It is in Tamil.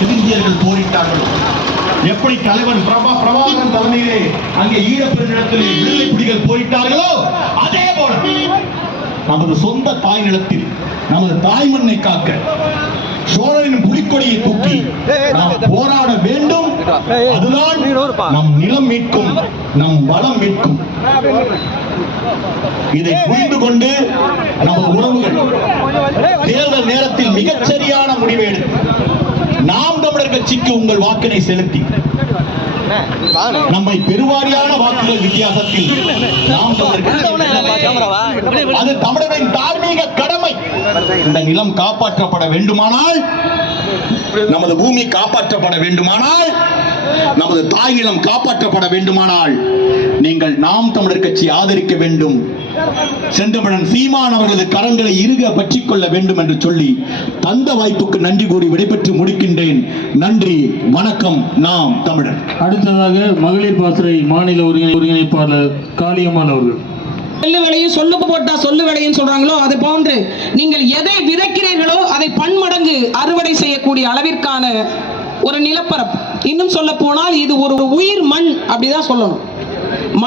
தென்னிந்தியர்கள் போரிட்டார்கள்? எப்படி தலைவன் பிரபா பிரபாகரன் தலைமையிலே அங்கே ஈழப்பெருநிலத்திலே விடுதலை புலிகள் போரிட்டார்களோ? அதே போல நமது சொந்த தாய் நிலத்தில் நமது தாய் மண்ணை காக்க சோழரின் புலிக்கொடியை தூக்கி நாம் போராட வேண்டும். அதுதான் நம் நிலம் மீட்கும் நம் வளம் மீட்கும். இதை புரிந்து கொண்டு நமது உறவுகள் தேர்தல் நேரத்தில் மிகச்சரியான முடிவை எடுத்து தமிழர் கட்சிக்கு உங்கள் வாக்கினை செலுத்தி. நம்மை பெருவாரியான வாக்குகள் வித்தியாசத்தில் நாம் அது தமிழரின் தார்மீக கடமை. இந்த நிலம் காப்பாற்றப்பட வேண்டுமானால் நமது பூமி காப்பாற்றப்பட வேண்டுமானால் நமது தாய் நிலம் காப்பாற்றப்பட வேண்டுமானால் நீங்கள் நாம் தமிழர் கட்சி ஆதரிக்க வேண்டும். செந்தமிழன் சீமான் அவர்களது கரங்களை இறுக பற்றிக் கொள்ள வேண்டும் என்று சொல்லி தந்த வாய்ப்புக்கு நன்றி கூறி விடைபெற்று முடிக்கின்றேன். நன்றி வணக்கம் நாம் தமிழர். அடுத்ததாக மகளிர் பாசறை மாநில ஒருங்கிணை ஒருங்கிணைப்பாளர் காளியம்மாள் அவர்கள். சொல்லு விளையும் சொல்லு போட்டா சொல்லு விளையும் சொல்றாங்களோ அது போன்று நீங்கள் எதை விதைக்கிறீர்களோ அதை பன்மடங்கு அறுவடை செய்யக்கூடிய அளவிற்கான ஒரு நிலப்பரப்பு. இன்னும் சொல்ல போனால் இது ஒரு உயிர் மண் அப்படிதான் சொல்லணும்.